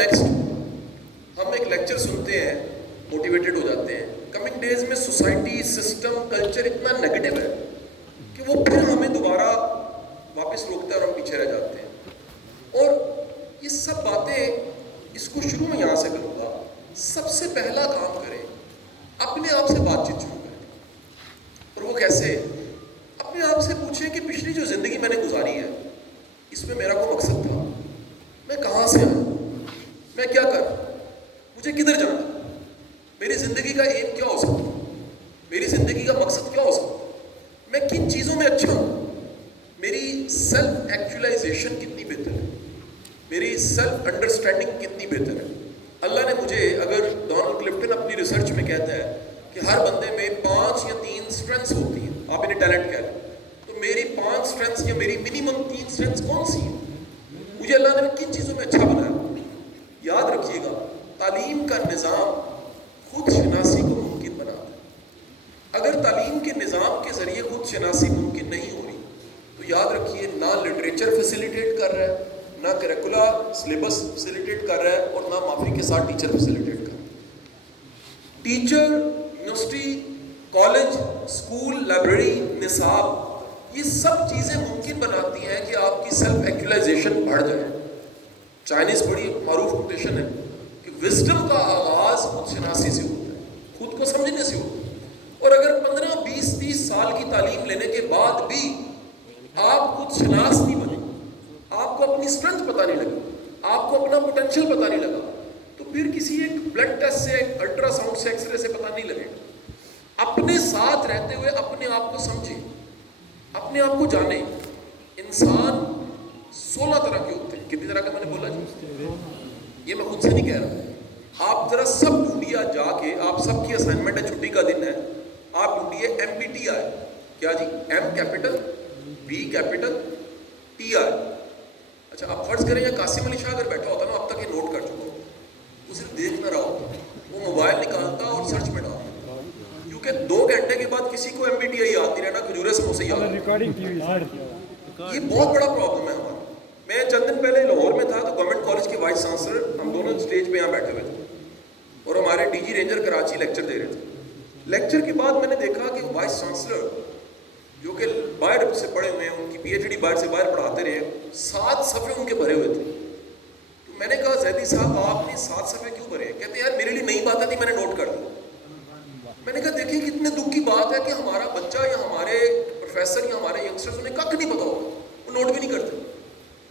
Next ہم ایک lecture سنتے ہیں, موٹیویٹڈ ہو جاتے ہیں. کمنگ ڈیز میں سوسائٹی, سسٹم, کلچر اتنا نیگیٹو ہے کہ وہ پھر ہمیں دوبارہ واپس روکتا ہے اور ہم پیچھے رہ جاتے ہیں. اور یہ سب باتیں, اس کو شروع میں یہاں سے کروں گا. سب سے پہلا کام کریں, اپنے آپ سے بات چیت شروع کریں. اور وہ کیسے؟ اپنے آپ سے پوچھیں کہ پچھلی جو زندگی میں نے گزاری ہے اس میں میرا کوئی مقصد تھا؟ میں کہاں سے آیا؟ میں کیا کر رہا ہوں؟ مجھے کدھر جانا؟ میری زندگی کا ایم کیا ہو سکتا؟ میری زندگی کا مقصد کیا ہو سکتا؟ میں کن چیزوں میں اچھا ہوں؟ میری سیلف ایکچولائزیشن کتنی بہتر ہے؟ میری سیلف انڈرسٹینڈنگ کتنی بہتر ہے؟ اللہ نے مجھے, اگر ڈونلڈ کلفٹن اپنی ریسرچ میں کہتا ہے کہ ہر بندے میں 5 یا 3 اسٹرینتھس ہوتی ہیں, آپ انہیں ٹیلنٹ کہہ لیں, تو میری 5 اسٹرینتھس یا میری منیمم 3 اسٹرینتھس کون سی ہیں؟ مجھے اللہ نے کن چیزوں میں اچھا بنایا؟ یاد رکھیے گا, تعلیم کا نظام خود شناسی کو ممکن بناتا ہے. اگر تعلیم کے نظام کے ذریعے خود شناسی ممکن نہیں ہو رہی تو یاد رکھیے, نہ لٹریچر فیسیلیٹیٹ کر رہا ہے, نہ کریکولا سلیبس فیسیلیٹیٹ کر رہا ہے, اور نہ معافی کے ساتھ ٹیچر فیسیلیٹیٹ کر رہا ہے. Teacher, university, college, school, library, نصاب, یہ سب چیزیں ممکن بناتی ہیں کہ آپ کی سیلف ایکچولائزیشن بڑھ جائے. چائنیز بڑی معروف کوٹیشن ہے کہ وزڈم کا آغاز خود شناسی سے ہوتا ہے, خود کو سمجھنے سے ہوتا ہے. اور اگر 15, 20, 30 سال کی تعلیم لینے کے بعد بھی آپ خود شناس نہیں بنے, آپ کو اپنی اسٹرینتھ پتہ نہیں لگی, آپ کو اپنا پوٹینشیل پتہ نہیں لگا, تو پھر کسی ایک بلڈ ٹیسٹ سے, الٹرا ساؤنڈ سے, ایکس رے سے پتہ نہیں لگے. اپنے ساتھ رہتے ہوئے اپنے آپ کو سمجھیں, اپنے آپ کو جانیں. انسان 16 طرح کے ہوتے ہیں. کتنی طرح کا میں نے بولا جی؟ یہ میں خود سے نہیں کہہ رہا. آپ ذرا سب ڈھونڈیے جا کے, آپ سب کی اسائنمنٹ ہے, چھٹی کا دن ہے, آپ ڈھونڈیے MBTI. کیا جی؟ M capital, B capital, TI. اچھا, آپ فرض کریں یا قاسم علی شاہ اگر بیٹھا ہوتا نا, اب تک یہ نوٹ کر چکا ہوتا, وہ صرف دیکھ نہ رہا ہوتا, وہ موبائل نکالتا اور سرچ میں ڈالتا, کیونکہ 2 گھنٹے کے بعد کسی کو MBTI یاد نہیں رہنا, کھجورے سموسے یاد نہیں. یہ بہت بڑا پرابلم ہے ہمارا. میں چند دن پہلے لاہور میں تھا, تو گورنمنٹ کالج کے وائس چانسلر, ہم دونوں اسٹیج پہ یہاں بیٹھے ہوئے تھے, اور ہمارے DG رینجر کراچی لیکچر دے رہے تھے. لیکچر کے بعد میں نے دیکھا کہ وائس چانسلر جو کہ باہر سے پڑھے ہوئے ہیں, ان کی PhD باہر سے باہر پڑھاتے رہے, 7 صفحے ان کے بھرے ہوئے تھے. تو میں نے کہا, زیدی صاحب آپ نے 7 صفحے کیوں بھرے؟ کہتے ہیں یار میرے لیے نئی باتیں تھی, میں نے نوٹ کر دی. میں نے کہا دیکھیں کتنے دکھ کی بات ہے کہ ہمارا بچہ یا ہمارے پروفیسر یا ہمارے ینگسٹرز انہیں کک نہیں پتا ہوگا, وہ نوٹ بھی نہیں کرتے.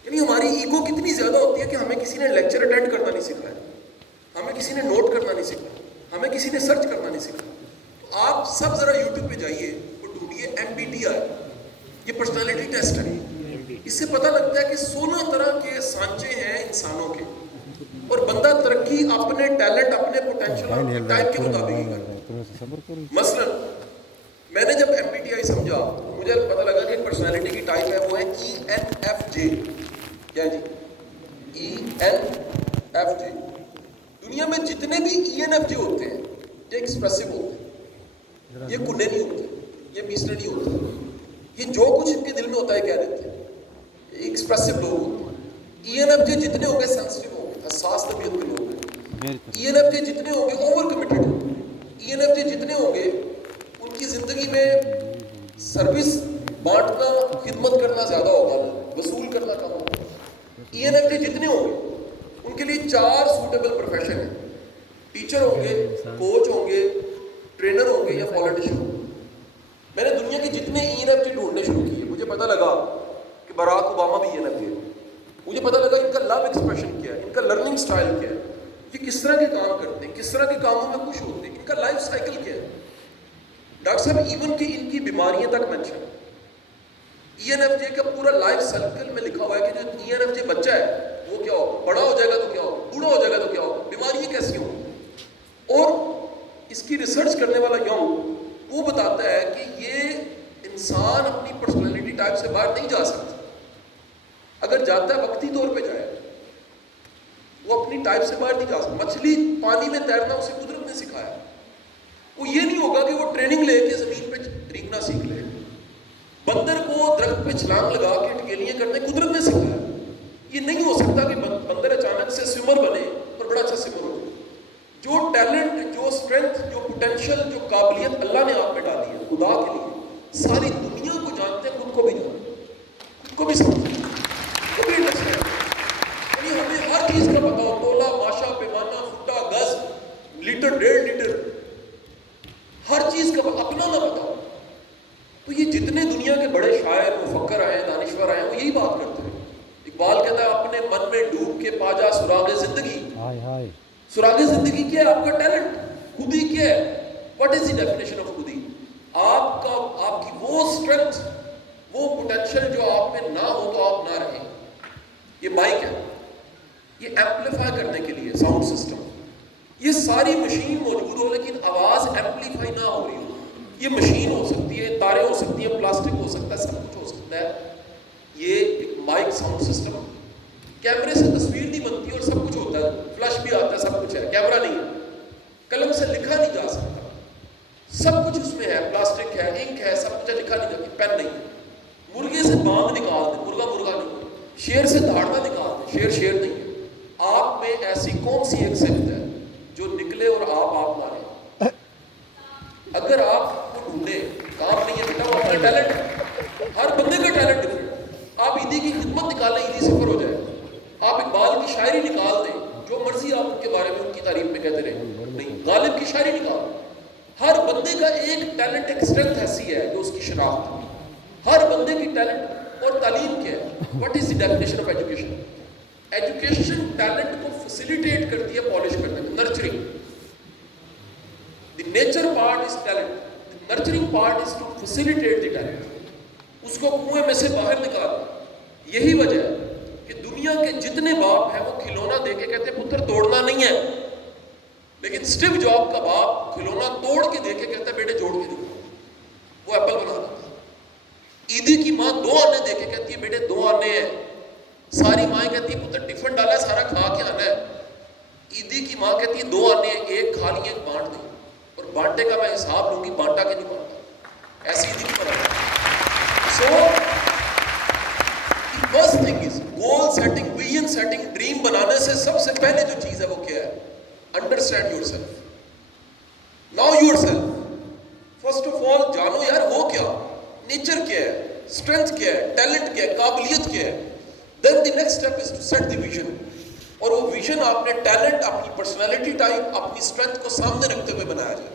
یعنی ہماری ایگو کتنی زیادہ ہوتی ہے کہ ہمیں کسی نے لیکچر اٹینڈ کرنا نہیں سکھایا, ہمیں کسی نے نوٹ کرنا نہیں سکھایا, ہمیں کسی نے سرچ کرنا نہیں سکھایا. تو آپ سب ذرا یوٹیوب پہ جائیے اور ڈھونڈیے MBTI. یہ پرسنالٹی ٹیسٹ ہے. اس سے پتہ لگتا ہے کہ 16 طرح کے سانچے ہیں انسانوں کے, اور بندہ ترقی اپنے ٹیلنٹ, اپنے پوٹینشیل, اپنے ٹائم کے مطابق ہی کرتا ہے. مثلا میں نے جب MBTI سمجھا تو مجھے پتہ لگا کہ پرسنالٹی کی ٹائپ ہے, وہ ہے ENFJ. کیا جی؟ ENFJ. دنیا میں جتنے بھی ENFJ ہوتے ہیں یہ ایکسپریسو ہوتے ہیں, یہ کنے نہیں ہوتے, یہ بیسڑے نہیں ہوتے, یہ جو کچھ ان کے دل میں ہوتا ہے کہہ دیتے ہیں. ایکسپریسو لوگ ہوتے ہیں. ENFJ جتنے ہوں گے سینسٹیو ہوں گے, حساس طبیعت کے لوگ ہیں. ENFJ جتنے ہوں گے اوور کمیٹڈ ہوں گے. ENFJ جتنے ہوں گے ان کی زندگی میں سروس بانٹنا, خدمت کرنا زیادہ ہوگا, وصول کرنا کم ہوگا. ENFJ جتنے ہوں گے ان کے لیے 4 سوٹیبل پروفیشن ہیں. ٹیچر ہوں گے, کوچ ہوں گے, ٹرینر ہوں گے, یا پولیٹیشین ہوں گے. میں نے دنیا کے جتنے ENFJ ڈھونڈنے شروع کیے, مجھے پتہ لگا کہ باراک اوباما بھی ENFJ ہے. مجھے پتہ لگا ان کا لو ایکسپریشن کیا ہے, ان کا لرننگ سٹائل کیا ہے, یہ کس طرح کے کام کرتے ہیں, کس طرح کے کاموں میں خوش ہوتے ہیں, ان کا لائف سائیکل کیا ہے. ڈاکٹر صاحب ایون کہ ان کی بیماریاں تک مینشن. ENFJ کا پورا لائف سائیکل میں لکھا ہوا ہے کہ جو ENFJ بچہ ہے وہ کیا ہوگا, بڑا ہو جائے گا تو کیا ہوگا, بوڑھا ہو جائے گا تو کیا ہوگا, بیماریاں کیسی ہوں. اور اس کی ریسرچ کرنے والا یونگ وہ بتاتا ہے کہ یہ انسان اپنی پرسنالٹی ٹائپ سے باہر نہیں جا سکتا. اگر جاتا ہے وقتی طور پہ جائے, وہ اپنی ٹائپ سے باہر نہیں جا سکتا. مچھلی پانی میں تیرنا اسے قدرت نے سکھایا. وہ یہ نہیں ہوگا کہ وہ ٹریننگ لے کے زمین پہ ریگنا سیکھ لے. بندر کو درخت پہ چھلانگ لگا کے ٹکیلیاں کرنے قدرت نے سکھایا. یہ نہیں ہو سکتا کہ بندر اچانک محنت سے سوئمر بنے اور بڑا اچھا سوئمر ہو. جو ٹیلنٹ, جو اسٹرینتھ, جو پوٹینشیل, جو قابلیت اللہ نے آپ میں ڈالی ہے خدا کے لیے, ساری دنیا کو جانتے ہیں, خود کو بھی جانتے ہیں, خود کو بھی سمجھتے ہیں, خود کو بھی انڈرسٹینڈ. یعنی ہمیں ہر چیز کا پتا ہو, تولا, ماشا, پیمانہ, فٹا, گز, لیٹر, 1.5 لیٹر, ہر چیز کا اپنا نہ پتا ہو. تو یہ جتنے دنیا کے بڑے شاعر, مفکر آئے ہیں, دانشور آئے ہیں, وہ یہی بات کرتے ہیں. اقبال کہتا ہے اپنے من میں ڈوب کے پا جا سراغ زندگی. سراغ زندگی کیا ہے؟ آپ کا ٹیلنٹ. خودی کیا ہے؟ What is the definition of خودی؟ آپ کی وہ اسٹرینتھ, وہ پوٹینشیل جو آپ میں نہ ہو تو آپ نہ رہیں. یہ مائک ہے, یہ ایمپلیفائی کرنے کے لیے ساؤنڈ سسٹم. یہ ساری مشین موجود ہو لیکن آواز ایمپلیفائی نہ ہو رہی ہو. یہ مشین ہو سکتی ہے, تاریں ہو سکتی ہیں, پلاسٹک ہو سکتا ہے, سب کچھ ہو سکتا ہے. یہ ایک مائک ساؤنڈ سسٹم. کیمرے سے تصویر نہیں بنتی اور سب کچھ ہوتا ہے, فلش بھی آتا ہے, سب کچھ ہے. کیمرہ نہیں ہے, قلم سے لکھا نہیں جا سکتا, سب کچھ اس میں ہے, پلاسٹک ہے, انک ہے, سب کچھ ہے, لکھا نہیں جاتی, پین نہیں. مرغے سے بانگ نکال دیں, مرغا مرغا نہیں. شیر سے دھاڑنا نکال دیں, شیر شیر نہیں ہے. آپ میں ایسی کون سی ایک صفت ہے جو نکلے اور آپ مارے؟ اگر آپ کو ڈھونڈے, کام نہیں ہے بیٹا, وہ اپنا ٹیلنٹ ہے. ہر بندے کا ٹیلنٹ ڈفرینٹ ہے. آپ عیدی کی خدمت نکالیں, عیدی صفر ہو جائے. آپ اقبال کی شاعری نکال دیں, جو مرضی آپ ان کے بارے میں ان کی تعریف میں کہتے رہے, نہیں, غالب کی شاعری نکال دیں. ہر بندے کا ایک ٹیلنٹ, ایک اسٹرینتھ ایسی ہے جو اس کی شناخت ہے. ہر بندے کی ٹیلنٹ. اور تعلیم کیا ہے؟ What is the definition of education? Education talent کو فیسیلیٹیٹ کرتی ہے, پالش کرنے میں, nurturing. The nature part is talent, the nurturing part is to facilitate the talent. اس کو کنویں میں سے باہر نکالنا. یہی وجہ ہے کہ دنیا کے جتنے باپ ہیں وہ کھلونا دے کے کہتے ہیں پتر توڑنا نہیں ہے, لیکن اسٹیو جاب کا باپ کھلونا توڑ کے دے کے کہتا ہے بیٹے جوڑ کے دکھاؤ. وہ ایپل بنا دیتا ہے. عیدی کی ماں 2 آنے دے کے کہتی ہے بیٹے 2 آنے ہیں. ساری مائیں کہتی ہے پتر ٹفن ڈالا ہے, سارا کھا کے آنا ہے. عیدی کی ماں کہتی ہے 2 آنے ہیں, ایک کھا لیے, ایک بانٹ دیں, اور بانٹے کا میں حساب لوں گی, بانٹا کے نہیں بانٹا. ایسی عیدی نہیں بنا. So first thing is goal setting, vision setting. Dream بنانے سے سب سے پہلے جو چیز ہے وہ کیا ہے؟ Understand your self, now your self. First of all جانو یار وہ کیا, نیچر کیا ہے, اسٹرینتھ کیا ہے, ٹیلنٹ کیا ہے, قابلیت کیا ہے. Then the next step is to set the vision. اور وہ ویژن آپ نے ٹیلنٹ, اپنی پرسنالٹی ٹائپ, اپنی اسٹرینتھ کو سامنے رکھتے ہوئے بنایا جائے.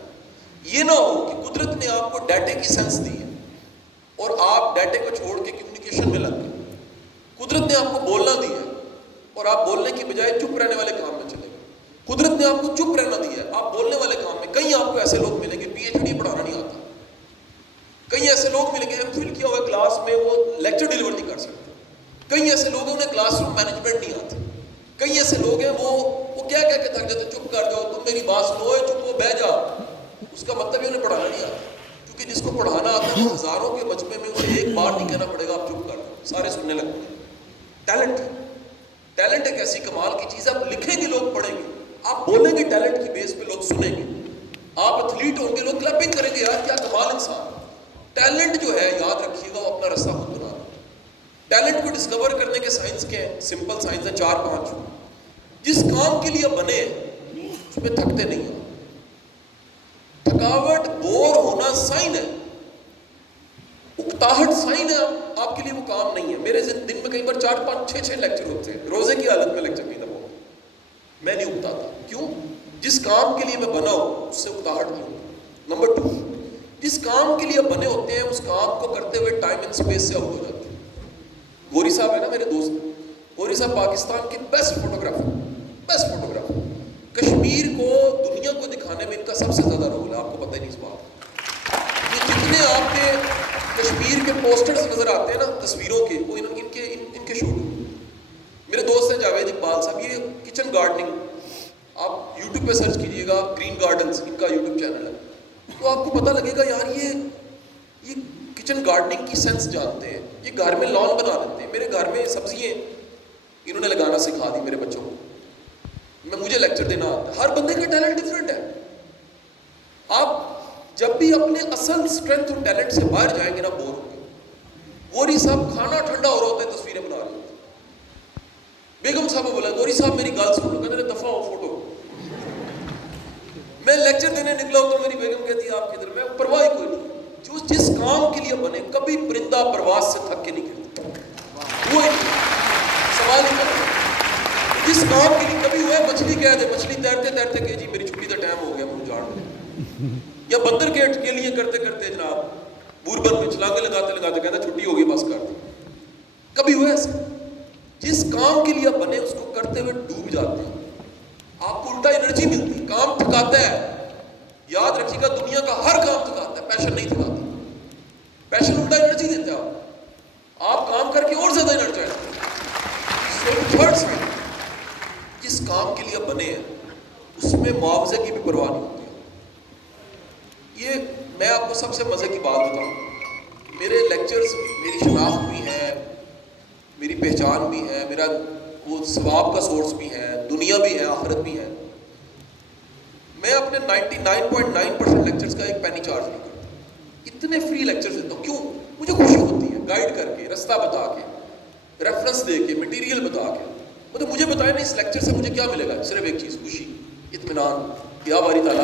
یہ نہ ہو کہ قدرت نے آپ کو ڈیٹے کی سینس دی ہے اور آپ ڈیٹے کو چھوڑ کے کمیونیکیشن میں لگ گئے. قدرت نے آپ کو بولنا دیا ہے اور آپ بولنے کی بجائے چپ رہنے والے کام میں چلے گئے. قدرت نے آپ کو چپ رہنا دیا ہے, آپ بولنے والے کام میں. کئی آپ کو ایسے لوگ ملیں گے PhD پڑھانا نہیں آتا. کئی ایسے لوگ ملیں گے MPhil کیا ہوا کلاس میں وہ لیکچر ڈیلیور نہیں کر سکتے. کئی ایسے لوگ ہیں انہیں کلاس روم مینجمنٹ نہیں آتی. کئی ایسے لوگ ہیں وہ کیا کہہ کے تھک جاتے, چپ کر جاؤ, تم میری بات سنو, چپ ہو بہ جا. اس کا مطلب ہے انہیں پڑھانا نہیں آتا. کیونکہ جس کو پڑھانا آتا ہے وہ ہزاروں کے مجمع میں اسے ایک بار نہیں کہنا پڑے گا آپ چپ کر دو, سارے سننے لگتے ہیں. ٹیلنٹ ایک ایسی کمال کی چیز ہے, آپ لکھیں گے لوگ پڑھیں گے, آپ بولیں گے ٹیلنٹ کی بیس پہ لوگ سنیں گے. آپ ایتھلیٹ ہوں گے, لوگ کلپنگ کریں گے, یار کیا کمال انسان. ٹیلنٹ جو ہے یاد رکھیے گا وہ اپنا رستہ خود بنا. ٹیلنٹ کو ڈسکور کرنے کے سائنس کے ہیں, سمپل سائنس ہیں 4-5. جس کام کے لیے بنے اس میں تھکتے نہیں ہو. تھکاوٹ, بور ہونا سائن ہے, اکتاہٹ سائن ہے آپ کے لیے وہ کام نہیں ہے. میرے دن میں کئی بار 4-5-6 لیکچر ہوتے ہیں, روزے کی حالت میں لیکچر نہیں تھا وہ, میں نہیں اکتاتا. کیوں؟ جس کام کے لیے میں بنا ہوں اس سے اکتاہٹ نہیں ہوتا. نمبر 2, جس کام کے لیے بنے ہوتے ہیں اس کام کو کرتے ہوئے ٹائم اینڈ اسپیس سے آؤٹ ہو جاتے ہیں. گوری صاحب ہے نا میرے دوست, گوری صاحب پاکستان کے بیسٹ فوٹوگرافر. کشمیر کو دنیا کو دکھانے میں ان کا سب سے زیادہ رول ہے, آپ کو پتہ ہی نہیں اس بات. یہ جتنے آپ کے کشمیر کے پوسٹرز نظر آتے ہیں نا تصویروں کے, وہ ان کے شوٹ. میرے دوست ہیں جاوید اقبال صاحب, یہ کچن گارڈننگ آپ یوٹیوب پہ سرچ کیجئے گا, گرین گارڈنز ان کا یوٹیوب چینل ہے, تو آپ کو پتہ لگے گا یار یہ کچن گارڈننگ کی سینس جانتے ہیں. یہ گھر میں لان بنا دیتے ہیں. میرے گھر میں سبزیاں انہوں نے لگانا سکھا دی میرے بچوں کو. مجھے لیکچر دینا آتا ہے. ہر بندے کا ٹیلنٹ ڈفرینٹ ہے. آپ جب بھی اپنے اصل اسٹرینتھ اور ٹیلنٹ سے باہر جائیں گے نا, بور ہوں گے. گوری صاحب کھانا ٹھنڈا ہو رہا ہوتا ہے, تصویریں بنا رہے ہوتے ہیں. بیگم صاحب بولا گوری صاحب میری گل سن لو, کہتے ہیں دفعہ ہو فوٹو. میں لیکچر دینے نکلا ہوں تو میری بیگم کہتی ہے آپ کدھر, میں پرواہ ہی کوئی نہیں. جو جس کام کے لیے بنے, کبھی پرندہ پرواز سے تھک کے نہیں گرتا, وہ سوال ہی کرتا. جس کام کے لیے کبھی ہوا ہے مچھلی کہہ دے, مچھلی تیرتے تیرتے کہ جی میری چھٹی کا ٹائم ہو گیا مجھے جاڑ, یا بندر کے لیے کرتے کرتے جناب بوربن میں چھلانگے لگاتے لگاتے کہتا چھٹی ہو گئی بس کر دی. کبھی ہوا ایسا؟ جس کام کے لیے بنے اس کو کرتے ہوئے ڈوب جاتے ہیں. آپ کو الٹا انرجی ملتی. کام تھکاتا ہے, یاد رکھیے گا دنیا کا ہر کام تھکاتا ہے, پیشن نہیں تھکاتا. پیشن الٹا انرجی دیتا ہے, آپ کام کر کے اور زیادہ انرجائز ہوتے ہیں. تھرڈ سائڈ, جس کام کے لیے بنے ہیں اس میں معاوضے کی بھی پرواہ نہیں ہوتی ہے. یہ میں آپ کو سب سے مزے کی بات بتاؤں, میرے لیکچرز میری شناخت بھی ہے, میری پہچان بھی ہے, میرا وہ ثواب کا سورس بھی ہے, دنیا بھی ہے, آخرت بھی ہے. میں اپنے 99.9% لیکچرز کا ایک پینی چارج نہیں کرتا. اتنے فری لیکچرز دیتا ہوں. کیوں؟ مجھے خوشی ہوتی ہے گائیڈ کر کے, رستہ بتا کے, ریفرنس دے کے, مٹیریل بتا کے. مطلب مجھے بتائیں نا اس لیکچر سے مجھے کیا ملے گا؟ صرف ایک چیز, خوشی, اطمینان. یا باری تعالیٰ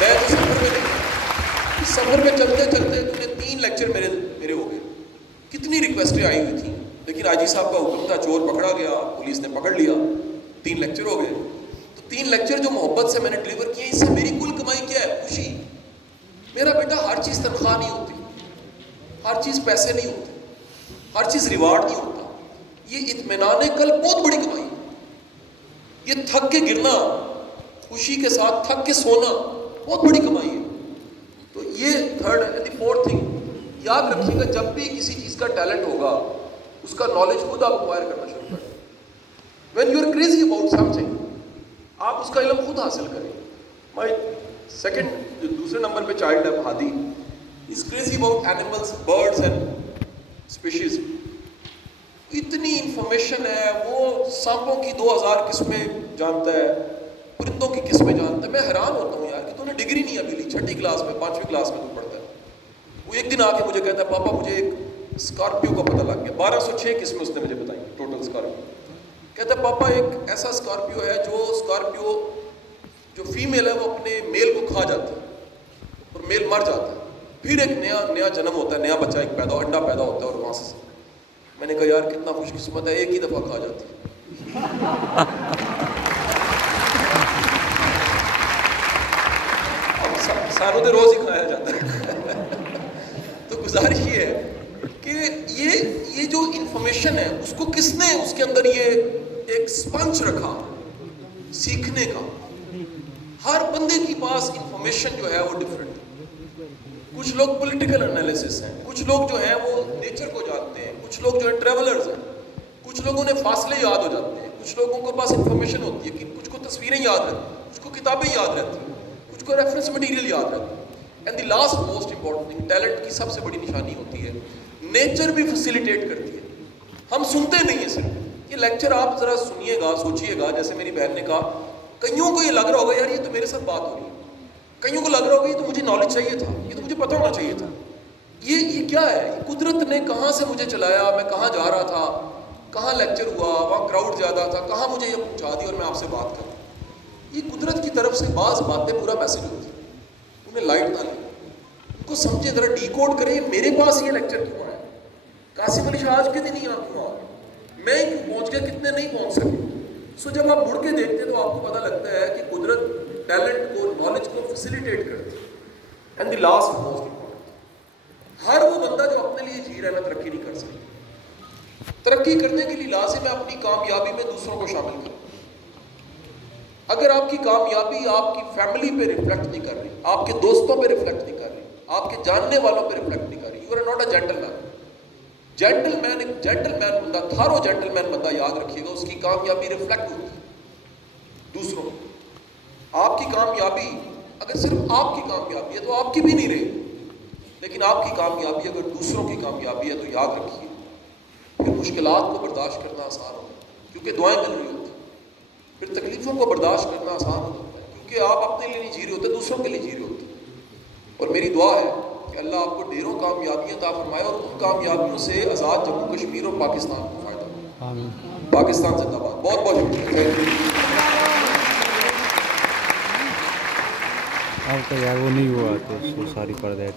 میں تو سفر میں نہیں, اس سفر میں چلتے چلتے تو 3 لیکچر میرے ہو گئے. کتنی ریکویسٹیں آئی ہوئی تھیں, لیکن حاجی صاحب کا حکم تھا, چور پکڑا گیا, پولیس نے پکڑ لیا, 3 لیکچر ہو گئے. تو 3 لیکچر جو محبت سے میں نے ڈلیور کیے, اس سے میری کل کمائی کیا ہے؟ خوشی. میرا بیٹا ہر چیز تنخواہ نہیں ہوتی, ہر چیز پیسے نہیں ہوتے, ہر چیز ریوارڈ نہیں ہوتا. یہ اطمینان کل بہت بڑی کمائی ہے. یہ تھک کے گرنا, خوشی کے ساتھ تھک کے سونا بہت بڑی کمائی ہے. تو یہ third and the fourth thing یاد رکھیے گا, جب بھی کسی چیز کا ٹیلنٹ ہوگا اس کا نالج خود آپ اکوائر کرنا شروع کریں. When you are crazy about something, آپ اس کا علم خود حاصل کریں. مائی سیکنڈ, دوسرے نمبر پہ چائلڈ ہے Hadi, is crazy about animals, birds and species. اتنی انفارمیشن ہے, وہ سانپوں کی 2000 قسمیں جانتا ہے, پرندوں کی قسمیں جانتا ہے. میں حیران ہوتا ہوں یار کہ تو نے ڈگری نہیں ابھی لی, 6ٹھی کلاس میں 5ویں کلاس میں تو پڑھتا ہے. وہ ایک دن آ کے مجھے کہتا ہے پاپا مجھے ایک اسکارپیو کا پتہ لگ گیا. 1206 قسمیں اس نے مجھے بتائی ٹوٹل اسکارپیو. کہتا ہے پاپا ایک ایسا اسکارپیو ہے جو اسکارپیو جو فیمیل ہے وہ اپنے میل کو کھا جاتی ہے اور میل مر جاتا ہے, پھر ایک نیا جنم ہوتا ہے, نیا بچہ ایک پیدا, انڈا پیدا ہوتا ہے, اور وہاں سے میں نے کہا یار کتنا خوش قسمت ہے, ایک ہی دفعہ کھا جاتی ہے. سانوں تو روز ہی کھایا جاتا ہے. تو گزارش یہ ہے کہ یہ جو انفارمیشن ہے اس کو کس نے اس کے اندر یہ ایک سپنج رکھا سیکھنے کا. ہر بندے کی پاس انفارمیشن جو ہے وہ ڈفرینٹ ہے. کچھ لوگ پولیٹیکل انالیسس ہیں, کچھ لوگ جو ہیں وہ نیچر کو جانتے ہیں, کچھ لوگ جو ہیں ٹریولرز ہیں, کچھ لوگوں نے فاصلے یاد ہو جاتے ہیں, کچھ لوگوں کے پاس انفارمیشن ہوتی ہے کہ کچھ کو تصویریں یاد رہتی ہیں, کچھ کو کتابیں یاد رہتی ہیں, کچھ کو ریفرنس مٹیریل یاد رہتا ہے. And the last most important thing, talent کی سب سے بڑی نشانی ہوتی ہے نیچر بھی فیسیلیٹیٹ کرتی ہے. ہم سنتے نہیں ہیں صرف. یہ لیکچر آپ ذرا سنیے گا, سوچیے گا, جیسے میری بہن نے کہا, کئیوں کو یہ لگ رہا ہوگا یار یہ تو میرے ساتھ بات ہو رہی ہے, کئیوں کو لگ رہا ہوگا یہ تو مجھے نالج چاہیے تھا, یہ تو مجھے پتہ ہونا چاہیے تھا. یہ کیا ہے؟ یہ قدرت نے کہاں سے مجھے چلایا, میں کہاں جا رہا تھا, کہاں لیکچر ہوا, وہاں کراؤڈ زیادہ تھا, کہاں مجھے یہ پہنچا دی اور میں آپ سے بات کروں. یہ قدرت کی طرف سے بعض باتیں پورا میسج ہوتی ہیں, انہیں لائٹ نہ لیں, ان کو سمجھیں, ذرا ڈی کوڈ کریں. میرے پاس یہ لیکچر کیوں آیا, قاسم علی شاہ آج کے دن ہی آپ کیوں آ گئے, میں کیوں پہنچ گیا, کتنے نہیں پہنچ سکے. سو جب آپ مڑ کے دیکھتے تو آپ کو پتہ لگتا ہے کہ قدرت ٹیلنٹ کو, نالج کو فیسیلیٹیٹ کرتی ہے. And the last most important, ہر وہ بندہ جو اپنے لیے جی رہا ہے, میں ترقی نہیں کر سکتا. ترقی کرنے کے لیے لازم ہے اپنی کامیابی میں دوسروں کو شامل کریں. اگر آپ کی کامیابی آپ کی فیملی پہ ریفلیکٹ نہیں کر رہی, آپ کے دوستوں پہ ریفلیکٹ نہیں کر رہی, آپ کے جاننے والوں پہ ریفلیکٹ نہیں کر رہی, you are not a gentleman. Gentleman ایک جینٹل مین بندہ, تھارو جینٹل مین بندہ, یاد رکھیے گا, اس کی کامیابی ریفلیکٹ ہوتی ہے دوسروں کو. آپ کی کامیابی اگر صرف آپ کی کامیابی ہے تو آپ کی بھی نہیں رہی, لیکن آپ کی کامیابی اگر دوسروں کی کامیابی ہے تو یاد رکھیے پھر مشکلات کو برداشت کرنا آسان ہوگا, کیونکہ دعائیں مل رہی ہوتی ہیں. پھر تکلیفوں کو برداشت کرنا آسان ہو جاتا ہے, کیونکہ آپ اپنے لیے نہیں جی رہے ہوتے, دوسروں کے لیے جی رہے ہوتے. اور میری دعا ہے کہ اللہ آپ کو ڈھیروں کامیابیاں عطا فرمائے اور ان کامیابیوں سے آزاد جموں کشمیر اور پاکستان کو فائدہ ہو. پاکستان زندہ باد. بہت بہت شکریہ. Thank you. اب تو یار وہ نہیں ہوا تو ساری پڑ گئے.